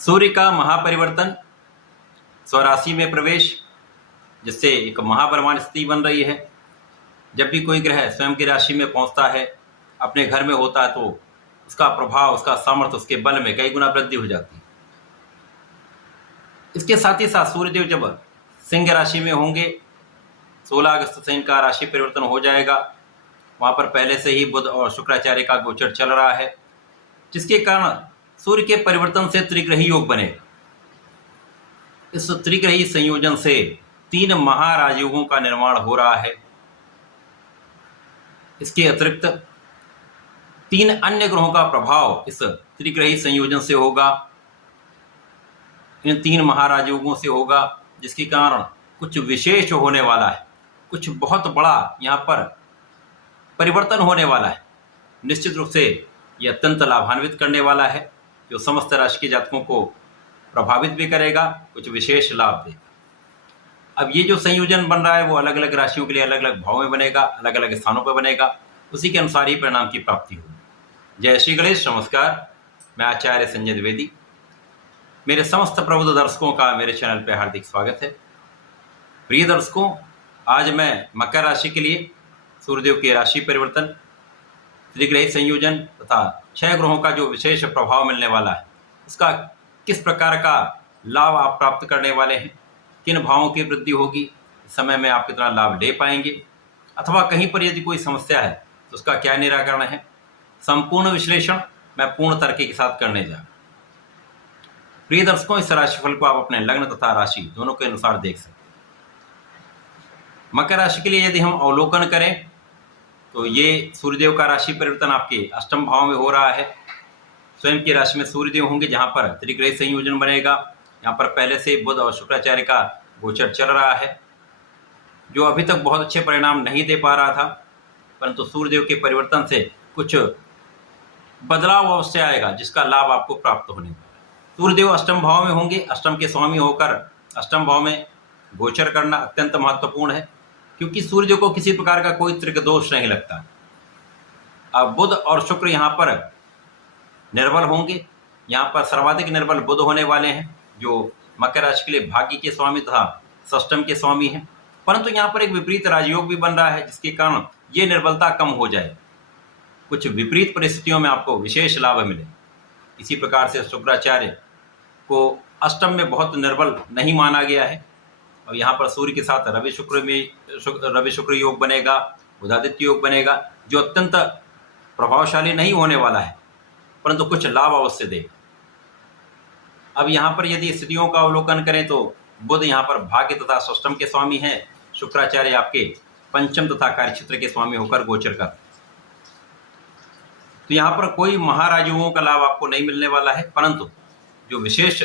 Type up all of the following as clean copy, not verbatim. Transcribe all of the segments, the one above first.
सूर्य का महापरिवर्तन, स्वराशि में प्रवेश, जिससे एक महाब्रह्मांड स्थिति बन रही है। जब भी कोई ग्रह स्वयं की राशि में पहुंचता है, अपने घर में होता है, तो उसका प्रभाव, उसका सामर्थ्य, उसके बल में कई गुना वृद्धि हो जाती है। इसके साथ ही साथ सूर्यदेव जब सिंह राशि में होंगे, 16 अगस्त से इनका राशि परिवर्तन हो जाएगा। वहां पर पहले से ही बुध और शुक्राचार्य का गोचर चल रहा है, जिसके कारण सूर्य के परिवर्तन से त्रिग्रही योग बनेगा। इस त्रिग्रही संयोजन से 3 महाराजयोगों का निर्माण हो रहा है। इसके अतिरिक्त 3 अन्य ग्रहों का प्रभाव इस त्रिग्रही संयोजन से होगा, इन 3 महाराजयोगों से होगा, जिसके कारण कुछ विशेष होने वाला है, कुछ बहुत बड़ा यहाँ पर परिवर्तन होने वाला है। निश्चित रूप से यह अत्यंत लाभान्वित करने वाला है, जो समस्त राशि के जातकों को प्रभावित भी करेगा, कुछ विशेष लाभ देगा। अब ये जो संयोजन बन रहा है वो अलग अलग राशियों के लिए अलग अलग भाव में बनेगा, अलग अलग स्थानों पर बनेगा, उसी के अनुसार ही परिणाम की प्राप्ति होगी। जय श्री गणेश, नमस्कार। मैं आचार्य संजय द्विवेदी। मेरे समस्त प्रबुद्ध दर्शकों का मेरे चैनल पर हार्दिक स्वागत है। प्रिय दर्शकों, आज मैं मकर राशि के लिए सूर्यदेव के राशि परिवर्तन, त्रिग्रही संयोजन तथा 6 ग्रहों का जो विशेष प्रभाव मिलने वाला है, उसका किस प्रकार का लाभ आप प्राप्त करने वाले हैं, किन भावों की वृद्धि होगी, इस समय में आप कितना लाभ ले पाएंगे, अथवा कहीं पर यदि कोई समस्या है तो उसका क्या निराकरण है, संपूर्ण विश्लेषण मैं पूर्ण तर्क के साथ करने जा रहा हूं। प्रिय दर्शकों, इस राशिफल को आप अपने लग्न तथा राशि दोनों के अनुसार देख सकते हैं। मकर राशि के लिए यदि हम अवलोकन करें तो ये सूर्यदेव का राशि परिवर्तन आपके अष्टम भाव में हो रहा है। स्वयं की राशि में सूर्यदेव होंगे, जहां पर त्रिग्रही संयोजन बनेगा। यहाँ पर पहले से बुध और शुक्राचार्य का गोचर चल रहा है, जो अभी तक बहुत अच्छे परिणाम नहीं दे पा रहा था, परंतु सूर्यदेव के परिवर्तन से कुछ बदलाव अवश्य आएगा, जिसका लाभ आपको प्राप्त होने वाला है। सूर्यदेव अष्टम भाव में होंगे, अष्टम के स्वामी होकर अष्टम भाव में गोचर करना अत्यंत महत्वपूर्ण है, क्योंकि सूर्य को किसी प्रकार का कोई त्रिक दोष नहीं लगता। अब बुध और शुक्र यहाँ पर निर्बल होंगे, यहाँ पर सर्वाधिक निर्बल बुध होने वाले हैं, जो मकर राशि के लिए भाग्य के स्वामी तथा षष्टम के स्वामी हैं। परंतु यहाँ पर एक विपरीत राजयोग भी बन रहा है, जिसके कारण ये निर्बलता कम हो जाए, कुछ विपरीत परिस्थितियों में आपको विशेष लाभ मिले। इसी प्रकार से शुक्राचार्य को अष्टम में बहुत निर्बल नहीं माना गया है, और यहाँ पर सूर्य के साथ रवि शुक्र योग बनेगा, बुधादित्य योग बनेगा, जो अत्यंत प्रभावशाली नहीं होने वाला है, परंतु कुछ लाभ अवश्य देगा। अब यहाँ पर यदि स्थितियों का अवलोकन करें तो बुध यहाँ पर भाग्य तथा षष्टम के स्वामी हैं, शुक्राचार्य आपके पंचम तथा कार्यक्षेत्र के स्वामी होकर गोचर कर, तो यहाँ पर कोई महाराजयोगों का लाभ आपको नहीं मिलने वाला है, परंतु जो विशेष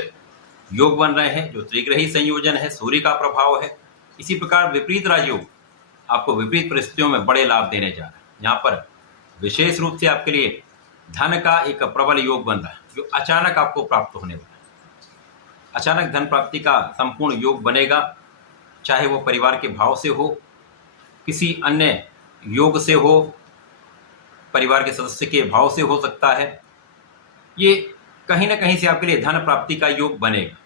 योग बन रहे हैं, जो त्रिग्रही संयोजन है, सूर्य का प्रभाव है, इसी प्रकार विपरीत राजयोग आपको विपरीत परिस्थितियों में बड़े लाभ देने जा रहा है। यहाँ पर विशेष रूप से आपके लिए धन का एक प्रबल योग बन रहा है, जो अचानक आपको प्राप्त होने वाला है। अचानक धन प्राप्ति का संपूर्ण योग बनेगा, चाहे वो परिवार के भाव से हो, किसी अन्य योग से हो, परिवार के सदस्य के भाव से हो सकता है। ये कहीं ना कहीं से आपके लिए धन प्राप्ति का योग बनेगा।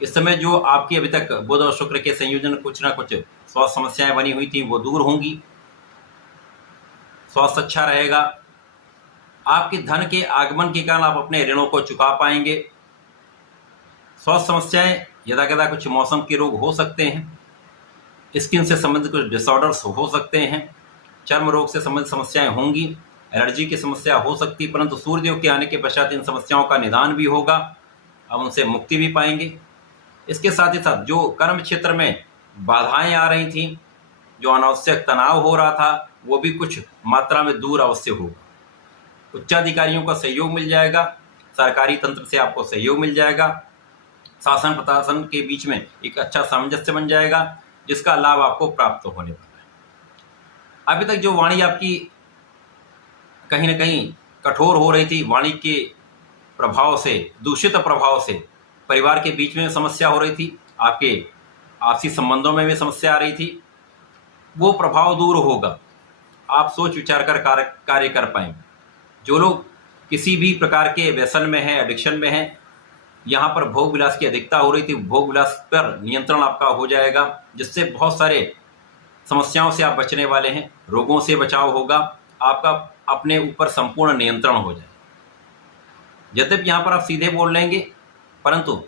इस समय जो आपकी अभी तक बुध और शुक्र के संयोजन कुछ ना कुछ स्वास्थ्य समस्याएं बनी हुई थी, वो दूर होंगी, स्वास्थ्य अच्छा रहेगा। आपके धन के आगमन के कारण आप अपने ऋणों को चुका पाएंगे। स्वास्थ्य समस्याएं, यदा कुछ मौसम के रोग हो सकते हैं, स्किन से संबंधित कुछ डिसऑर्डर्स हो सकते हैं, चर्म रोग से संबंधित समस्याएं होंगी, एलर्जी की समस्या हो सकती, परंतु सूर्यदेव के आने के पश्चात इन समस्याओं का निदान भी होगा, अब उनसे मुक्ति भी पाएंगे। इसके साथ ही साथ जो कर्म क्षेत्र में बाधाएं आ रही थी, जो अनावश्यक तनाव हो रहा था, वो भी कुछ मात्रा में दूर अवश्य होगा। उच्चाधिकारियों का सहयोग मिल जाएगा, सरकारी तंत्र से आपको सहयोग मिल जाएगा, शासन प्रशासन के बीच में एक अच्छा सामंजस्य बन जाएगा, जिसका लाभ आपको प्राप्त होने वाला है। अभी तक जो वाणी आपकी कहीं ना कहीं कठोर हो रही थी, वाणी के प्रभाव से, दूषित प्रभाव से परिवार के बीच में समस्या हो रही थी, आपके आपसी संबंधों में भी समस्या आ रही थी, वो प्रभाव दूर होगा। आप सोच विचार कर कार्य कर पाएंगे। जो लोग किसी भी प्रकार के व्यसन में हैं, एडिक्शन में हैं, यहाँ पर भोग विलास की अधिकता हो रही थी, भोग विलास पर नियंत्रण आपका हो जाएगा, जिससे बहुत सारे समस्याओं से आप बचने वाले हैं, रोगों से बचाव होगा, आपका अपने ऊपर संपूर्ण नियंत्रण हो जाएगा। यद्यपि यहाँ पर आप सीधे बोल लेंगे, परंतु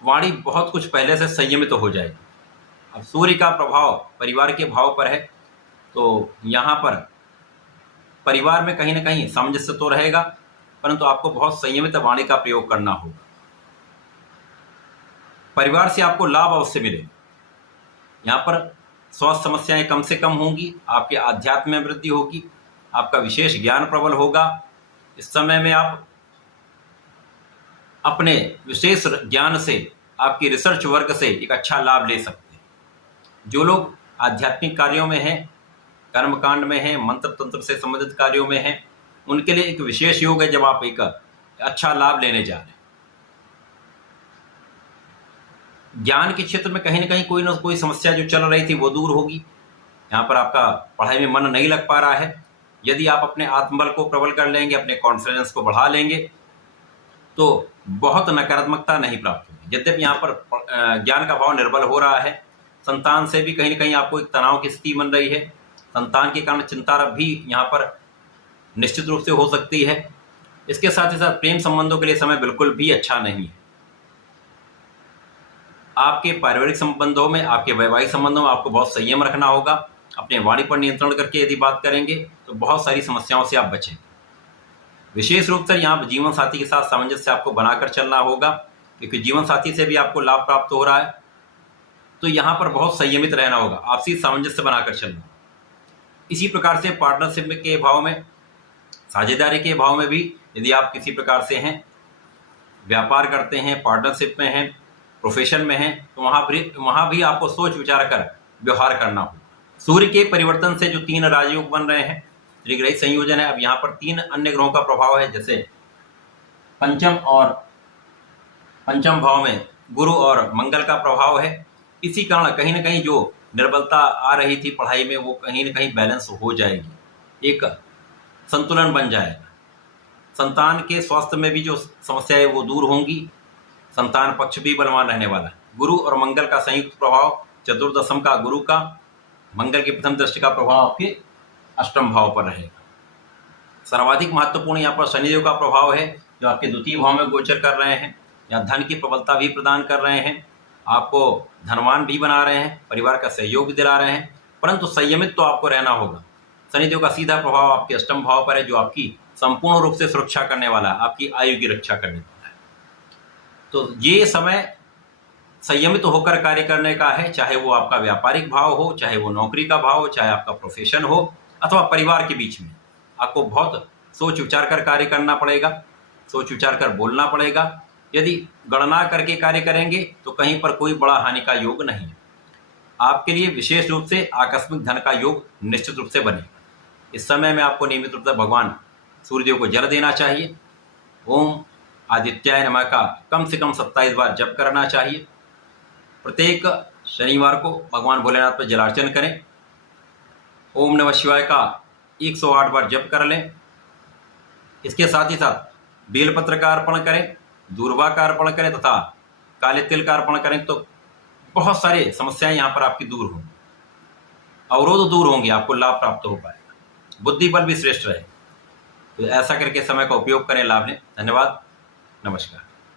वाणी बहुत कुछ पहले से संयमित हो जाएगी। अब सूर्य का प्रभाव परिवार के भाव पर है, तो यहाँ पर परिवार में कहीं ना कहीं सामंजस्य तो रहेगा, परंतु आपको बहुत संयमित वाणी का प्रयोग करना होगा। परिवार से आपको लाभ अवश्य मिले। यहाँ पर स्वास्थ्य समस्याएं कम से कम होंगी, आपके आध्यात्म में वृद्धि होगी, आपका विशेष ज्ञान प्रबल होगा। इस समय में आप अपने विशेष ज्ञान से, आपकी रिसर्च वर्क से एक अच्छा लाभ ले सकते हैं। जो लोग आध्यात्मिक कार्यों में हैं, कर्मकांड में हैं, मंत्र तंत्र से संबंधित कार्यों में हैं, उनके लिए एक विशेष योग है जब आप एक अच्छा लाभ लेने जा रहे हैं। ज्ञान के क्षेत्र में कहीं ना कहीं कोई ना कोई समस्या जो चल रही थी वो दूर होगी। यहाँ पर आपका पढ़ाई में मन नहीं लग पा रहा है, यदि आप अपने आत्मबल को प्रबल कर लेंगे, अपने कॉन्फिडेंस को बढ़ा लेंगे, तो बहुत नकारात्मकता नहीं प्राप्त होगी। यद्यपि यहाँ पर ज्ञान का भाव निर्बल हो रहा है, संतान से भी कहीं ना कहीं आपको एक तनाव की स्थिति बन रही है, संतान के कारण चिंता भी यहाँ पर निश्चित रूप से हो सकती है। इसके साथ ही साथ प्रेम संबंधों के लिए समय बिल्कुल भी अच्छा नहीं है। आपके पारिवारिक संबंधों में, आपके वैवाहिक संबंधों में आपको बहुत संयम रखना होगा। अपने वाणी पर नियंत्रण करके यदि बात करेंगे तो बहुत सारी समस्याओं से आप बचेंगे। विशेष रूप से यहाँ जीवन साथी के साथ सामंजस्य आपको बनाकर चलना होगा, क्योंकि जीवन साथी से भी आपको लाभ प्राप्त हो रहा है, तो यहाँ पर बहुत संयमित रहना होगा, आपसी सामंजस्य बनाकर चलना। इसी प्रकार से पार्टनरशिप के भाव में, साझेदारी के भाव में भी यदि आप किसी प्रकार से हैं, व्यापार करते हैं, पार्टनरशिप में हैं, प्रोफेशन में हैं, तो वहाँ भी आपको सोच विचार कर व्यवहार करना होगा। सूर्य के परिवर्तन से जो 3 राजयोग बन रहे हैं, त्रिग्रही संयोजन है। अब यहाँ पर 3 अन्य ग्रहों का प्रभाव है, जैसे पंचम भाव में गुरु और मंगल का प्रभाव है। इसी कारण कहीं ना कहीं जो निर्बलता आ रही थी पढ़ाई में, वो कहीं ना कहीं बैलेंस हो जाएगी, एक संतुलन बन जाएगा। संतान के स्वास्थ्य में भी जो समस्याएं वो दूर होंगी, संतान पक्ष भी बलवान रहने वाला है। गुरु और मंगल का संयुक्त प्रभाव, चतुर्दशम का गुरु का, मंगल की प्रथम दृष्टि का प्रभाव आपके अष्टम भाव पर रहेगा। सर्वाधिक महत्वपूर्ण यहाँ पर शनिदेव का प्रभाव है, जो आपके द्वितीय भाव में गोचर कर रहे हैं। यहाँ धन की प्रबलता भी प्रदान कर रहे हैं, आपको धनवान भी बना रहे हैं, परिवार का सहयोग भी दिला रहे हैं, परंतु संयमित तो आपको रहना होगा। शनिदेव का सीधा प्रभाव आपके अष्टम भाव पर है, जो आपकी संपूर्ण रूप से सुरक्षा करने वाला है, आपकी आयु की रक्षा करने वाला है। तो ये समय संयमित होकर कार्य करने का है, चाहे वो आपका व्यापारिक भाव हो, चाहे वो नौकरी का भाव हो, चाहे आपका प्रोफेशन हो, अथवा परिवार के बीच में। आपको बहुत सोच विचार कर कार्य करना पड़ेगा, सोच विचार कर बोलना पड़ेगा। यदि गणना करके कार्य करेंगे तो कहीं पर कोई बड़ा हानि का योग नहीं है। आपके लिए विशेष रूप से आकस्मिक धन का योग निश्चित रूप से बनेगा। इस समय में आपको नियमित रूप से भगवान सूर्यदेव को जल देना चाहिए। ओम आदित्याय नमः का कम से कम 27 बार जप करना चाहिए। प्रत्येक शनिवार को भगवान भोलेनाथ पर जलार्चन करें। ओम नमः शिवाय का 108 बार जप कर लें। इसके साथ ही साथ बेलपत्र का अर्पण करें, दूर्वा का अर्पण करें तथा काले तिल का अर्पण करें, तो बहुत सारी समस्याएं यहाँ पर आपकी दूर होंगी, अवरोध दूर होंगे, आपको लाभ प्राप्त हो पाएगा, बुद्धि बल भी श्रेष्ठ रहे। तो ऐसा करके समय का उपयोग करें, लाभ लें। धन्यवाद, नमस्कार।